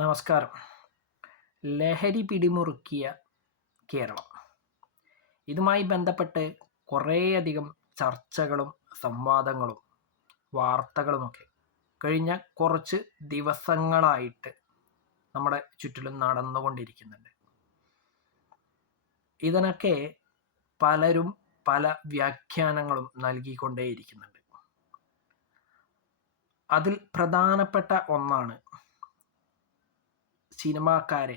നമസ്കാരം. ലഹരി പിടിമുറുക്കിയ കേരളം. ഇതുമായി ബന്ധപ്പെട്ട് കുറേയധികം ചർച്ചകളും സംവാദങ്ങളും വാർത്തകളുമൊക്കെ കഴിഞ്ഞ കുറച്ച് ദിവസങ്ങളായിട്ട് നമ്മുടെ ചുറ്റിലും നടന്നുകൊണ്ടിരിക്കുന്നുണ്ട്. ഇതിനൊക്കെ പലരും പല വ്യാഖ്യാനങ്ങളും നൽകിക്കൊണ്ടേയിരിക്കുന്നുണ്ട്. അതിൽ പ്രധാനപ്പെട്ട ഒന്നാണ് സിനിമാക്കാരെ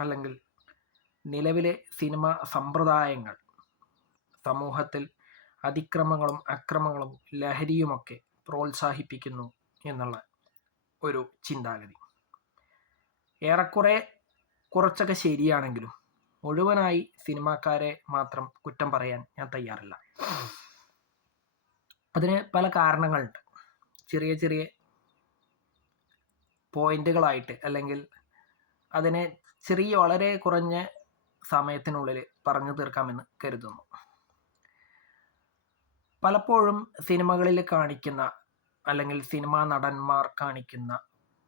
അല്ലെങ്കിൽ നിലവിലെ സിനിമാ സമ്പ്രദായങ്ങൾ സമൂഹത്തിൽ അതിക്രമങ്ങളും അക്രമങ്ങളും ലഹരിയുമൊക്കെ പ്രോത്സാഹിപ്പിക്കുന്നു എന്നുള്ള ഒരു ചിന്താഗതി. ഏറെക്കുറെ കുറച്ചൊക്കെ ശരിയാണെങ്കിലും മുഴുവനായി സിനിമാക്കാരെ മാത്രം കുറ്റം പറയാൻ ഞാൻ തയ്യാറല്ല. അതിന് പല കാരണങ്ങളുണ്ട്. ചെറിയ ചെറിയ പോയിന്റുകളായിട്ട് അല്ലെങ്കിൽ അതിനെ വളരെ കുറഞ്ഞ സമയത്തിനുള്ളിൽ പറഞ്ഞു തീർക്കാമെന്ന് കരുതുന്നു. പലപ്പോഴും സിനിമകളിൽ കാണിക്കുന്ന അല്ലെങ്കിൽ സിനിമാ നടന്മാർ കാണിക്കുന്ന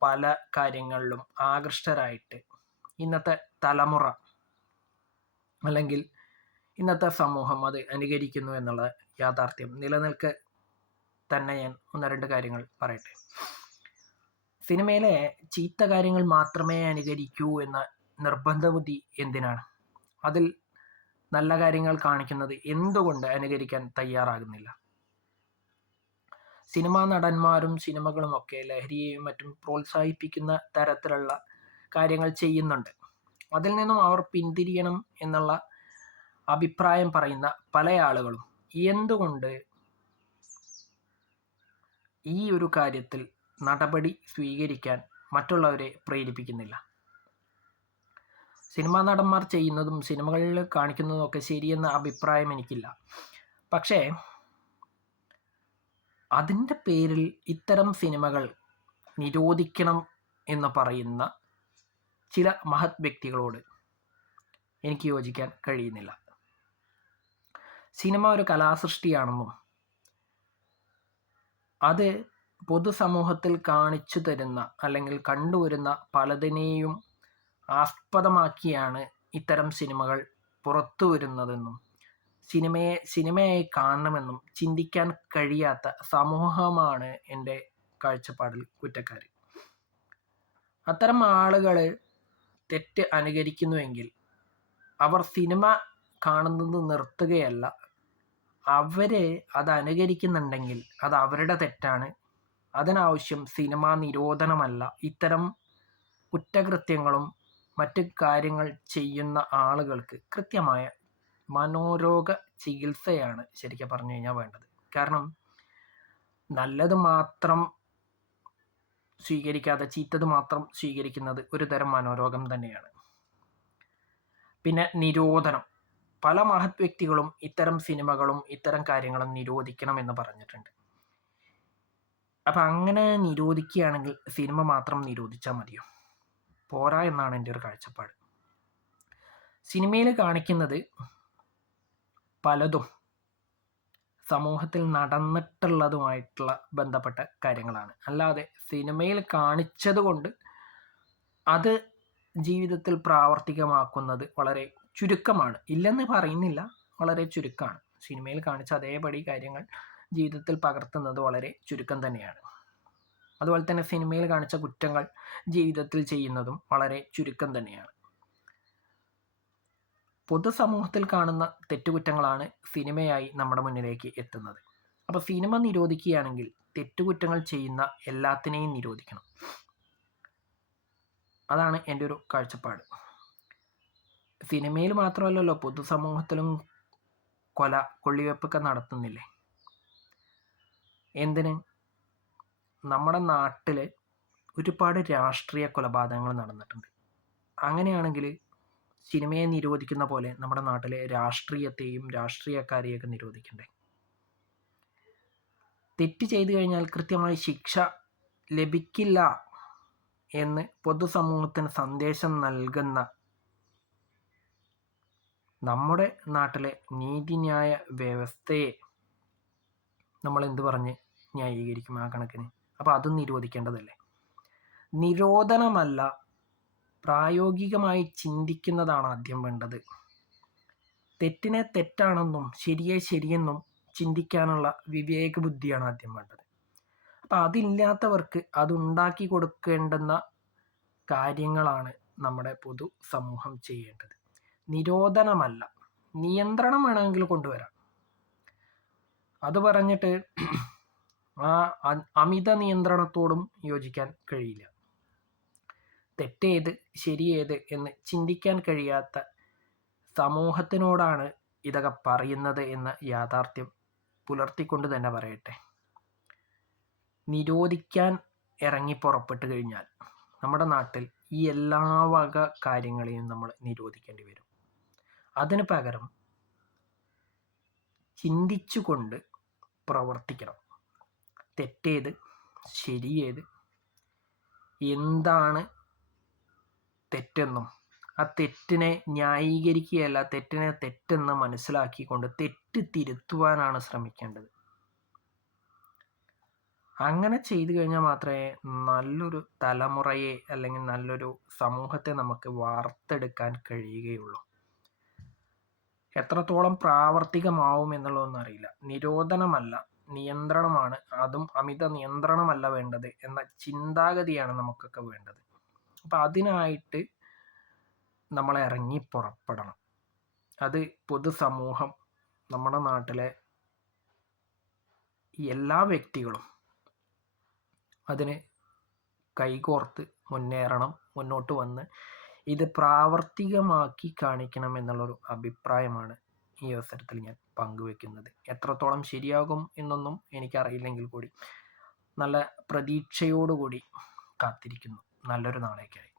പല കാര്യങ്ങളിലും ആകൃഷ്ടരായിട്ട് ഇന്നത്തെ തലമുറ അല്ലെങ്കിൽ ഇന്നത്തെ സമൂഹം അത് അനുകരിക്കുന്നു എന്നുള്ള യാഥാർത്ഥ്യം നിലനിൽക്കെ തന്നെ ഞാൻ ഒന്ന് രണ്ട് കാര്യങ്ങൾ പറയട്ടെ. സിനിമയിലെ ചീത്ത കാര്യങ്ങൾ മാത്രമേ അനുകരിക്കൂ എന്ന നിർബന്ധ ബുദ്ധി എന്തിനാണ്? അതിൽ നല്ല കാര്യങ്ങൾ കാണിക്കുന്നത് എന്തുകൊണ്ട് അനുകരിക്കാൻ തയ്യാറാകുന്നില്ല? സിനിമാ നടന്മാരും സിനിമകളുമൊക്കെ ലഹരിയെയും മറ്റും പ്രോത്സാഹിപ്പിക്കുന്ന തരത്തിലുള്ള കാര്യങ്ങൾ ചെയ്യുന്നുണ്ട്. അതിൽ നിന്നും അവർ പിന്തിരിയണം എന്നുള്ള അഭിപ്രായം പറയുന്ന പല ആളുകളും എന്തുകൊണ്ട് ഈ ഒരു കാര്യത്തിൽ നടപടി സ്വീകരിക്കാൻ മറ്റുള്ളവരെ പ്രേരിപ്പിക്കുന്നില്ല? സിനിമാ നടന്മാർ ചെയ്യുന്നതും സിനിമകളിൽ കാണിക്കുന്നതും ഒക്കെ ശരിയെന്ന അഭിപ്രായം എനിക്കില്ല. പക്ഷേ അതിൻ്റെ പേരിൽ ഇത്തരം സിനിമകൾ നിരോധിക്കണം എന്ന് പറയുന്ന ചില മഹത് വ്യക്തികളോട് എനിക്ക് യോജിക്കാൻ കഴിയുന്നില്ല. സിനിമ ഒരു കലാസൃഷ്ടിയാണെന്നും അത് പൊതുസമൂഹത്തിൽ കാണിച്ചു തരുന്ന അല്ലെങ്കിൽ കണ്ടുവരുന്ന പലതിനെയും ആസ്പദമാക്കിയാണ് ഇത്തരം സിനിമകൾ പുറത്തു വരുന്നതെന്നും സിനിമയായി കാണണമെന്നും ചിന്തിക്കാൻ കഴിയാത്ത സമൂഹമാണ് എൻ്റെ കാഴ്ചപ്പാടിൽ കുറ്റക്കാർ. അത്തരം ആളുകൾ തെറ്റ് അനുകരിക്കുന്നുവെങ്കിൽ അവർ സിനിമ കാണുന്നത് നിർത്തുകയല്ല, അവരെ അത് അനുകരിക്കുന്നുണ്ടെങ്കിൽ അത് അവരുടെ തെറ്റാണ്. അതിനാവശ്യം സിനിമാ നിരോധനമല്ല, ഇത്തരം കുറ്റകൃത്യങ്ങളും മറ്റ് കാര്യങ്ങൾ ചെയ്യുന്ന ആളുകൾക്ക് കൃത്യമായ മനോരോഗ ചികിത്സയാണ് ശരിക്കും പറഞ്ഞു കഴിഞ്ഞാൽ വേണ്ടത്. കാരണം നല്ലത് മാത്രം സ്വീകരിക്കാതെ ചീത്തത് മാത്രം സ്വീകരിക്കുന്നത് ഒരു തരം മനോരോഗം തന്നെയാണ്. പിന്നെ നിരോധനം. പല മഹത് വ്യക്തികളും ഇത്തരം സിനിമകളും ഇത്തരം കാര്യങ്ങളും നിരോധിക്കണം എന്ന് പറഞ്ഞിട്ടുണ്ട്. അപ്പം അങ്ങനെ നിരോധിക്കുകയാണെങ്കിൽ സിനിമ മാത്രം നിരോധിച്ചാൽ മതിയോ? പോരാ എന്നാണ് എൻ്റെ ഒരു കാഴ്ചപ്പാട്. സിനിമയിൽ കാണിക്കുന്നത് പലതും സമൂഹത്തിൽ നടന്നിട്ടുള്ളതുമായിട്ടുള്ള ബന്ധപ്പെട്ട കാര്യങ്ങളാണ്. അല്ലാതെ സിനിമയിൽ കാണിച്ചത് കൊണ്ട് അത് ജീവിതത്തിൽ പ്രാവർത്തികമാക്കുന്നത് വളരെ ചുരുക്കമാണ്. ഇല്ലെന്ന് പറയുന്നില്ല, വളരെ ചുരുക്കമാണ്. സിനിമയിൽ കാണിച്ച അതേപടി കാര്യങ്ങൾ ജീവിതത്തിൽ പകർത്തുന്നത് വളരെ ചുരുക്കം തന്നെയാണ്. അതുപോലെ തന്നെ സിനിമയിൽ കാണിച്ച കുറ്റങ്ങൾ ജീവിതത്തിൽ ചെയ്യുന്നതും വളരെ ചുരുക്കം തന്നെയാണ്. പൊതുസമൂഹത്തിൽ കാണുന്ന തെറ്റുകുറ്റങ്ങളാണ് സിനിമയായി നമ്മുടെ മുന്നിലേക്ക് എത്തുന്നത്. അപ്പോൾ സിനിമ നിരോധിക്കുകയാണെങ്കിൽ തെറ്റുകുറ്റങ്ങൾ ചെയ്യുന്ന എല്ലാത്തിനെയും നിരോധിക്കണം. അതാണ് എൻ്റെ ഒരു കാഴ്ചപ്പാട്. സിനിമയിൽ മാത്രമല്ലല്ലോ, പൊതുസമൂഹത്തിലും കൊള്ളിവെപ്പൊക്കെ നടത്തുന്നില്ലേ? എന്തിന്? നമ്മുടെ നാട്ടിൽ ഒരുപാട് രാഷ്ട്രീയ കൊലപാതകങ്ങൾ നടന്നിട്ടുണ്ട്. അങ്ങനെയാണെങ്കിൽ സിനിമയെ നിരോധിക്കുന്ന പോലെ നമ്മുടെ നാട്ടിലെ രാഷ്ട്രീയത്തെയും രാഷ്ട്രീയക്കാരെയൊക്കെ നിരോധിക്കണ്ടേ? തെറ്റ് ചെയ്തു കഴിഞ്ഞാൽ കൃത്യമായി ശിക്ഷ ലഭിക്കില്ല എന്ന് പൊതുസമൂഹത്തിന് സന്ദേശം നൽകുന്ന നമ്മുടെ നാട്ടിലെ നീതിന്യായ വ്യവസ്ഥയെ നമ്മൾ എന്ത് പറഞ്ഞ് ന്യായീകരിക്കും ആ കണക്കിന്? അപ്പോൾ അതും നിരോധിക്കേണ്ടതല്ലേ? നിരോധനമല്ല പ്രായോഗികമായി ചിന്തിക്കുന്നതാണ് ആദ്യം വേണ്ടത്. തെറ്റിനെ തെറ്റാണെന്നും ശരിയെ ശരിയെന്നും ചിന്തിക്കാനുള്ള വിവേക ബുദ്ധിയാണ് ആദ്യം വേണ്ടത്. അപ്പം അതില്ലാത്തവർക്ക് അതുണ്ടാക്കി കൊടുക്കേണ്ടുന്ന കാര്യങ്ങളാണ് നമ്മുടെ പൊതു സമൂഹം ചെയ്യേണ്ടത്. നിരോധനമല്ല, നിയന്ത്രണം വേണമെങ്കിൽ കൊണ്ടുവരാം. അത് പറഞ്ഞിട്ട് ആ അമിത നിയന്ത്രണത്തോടും യോജിക്കാൻ കഴിയില്ല. തെറ്റേത് ശരിയേത് എന്ന് ചിന്തിക്കാൻ കഴിയാത്ത സമൂഹത്തിനോടാണ് ഇതൊക്കെ പറയുന്നത് എന്ന യാഥാർത്ഥ്യം പുലർത്തിക്കൊണ്ട് തന്നെ പറയട്ടെ. നിരോധിക്കാൻ ഇറങ്ങി പുറപ്പെട്ടു കഴിഞ്ഞാൽ നമ്മുടെ നാട്ടിൽ ഈ എല്ലാ വക കാര്യങ്ങളെയും നമ്മൾ നിരോധിക്കേണ്ടി വരും. അതിന് പകരം ചിന്തിച്ചുകൊണ്ട് പ്രവർത്തിക്കണം. തെറ്റേത് ശരിയേത്, എന്താണ് തെറ്റെന്നും ആ തെറ്റിനെ ന്യായീകരിക്കുകയല്ല, തെറ്റിനെ തെറ്റെന്ന് മനസ്സിലാക്കിക്കൊണ്ട് തെറ്റ് തിരുത്തുവാനാണ് ശ്രമിക്കേണ്ടത്. അങ്ങനെ ചെയ്തു കഴിഞ്ഞാൽ മാത്രമേ നല്ലൊരു തലമുറയെ അല്ലെങ്കിൽ നല്ലൊരു സമൂഹത്തെ നമുക്ക് വാർത്തെടുക്കാൻ കഴിയുകയുള്ളൂ. എത്രത്തോളം പ്രാവർത്തികമാവും എന്നുള്ളതൊന്നും അറിയില്ല. നിരോധനമല്ല, നിയന്ത്രണമാണ്. അതും അമിത നിയന്ത്രണമല്ല വേണ്ടത് എന്ന ചിന്താഗതിയാണ് നമുക്കൊക്കെ വേണ്ടത്. അപ്പം അതിനായിട്ട് നമ്മൾ ഇറങ്ങി പുറപ്പെടണം. അത് പൊതുസമൂഹം, നമ്മുടെ നാട്ടിലെ എല്ലാ വ്യക്തികളും അതിന് കൈകോർത്ത് മുന്നേറണം, മുന്നോട്ട് വന്ന് ഇത് പ്രാവർത്തികമാക്കി കാണിക്കണം എന്നുള്ളൊരു അഭിപ്രായമാണ് ഈ അവസരത്തിൽ ഞാൻ പങ്കുവെക്കുന്നത്. എത്രത്തോളം ശരിയാകും എന്നൊന്നും എനിക്കറിയില്ലെങ്കിൽ കൂടി നല്ല പ്രതീക്ഷയോടുകൂടി കാത്തിരിക്കുന്നു നല്ലൊരു നാളേക്കായി.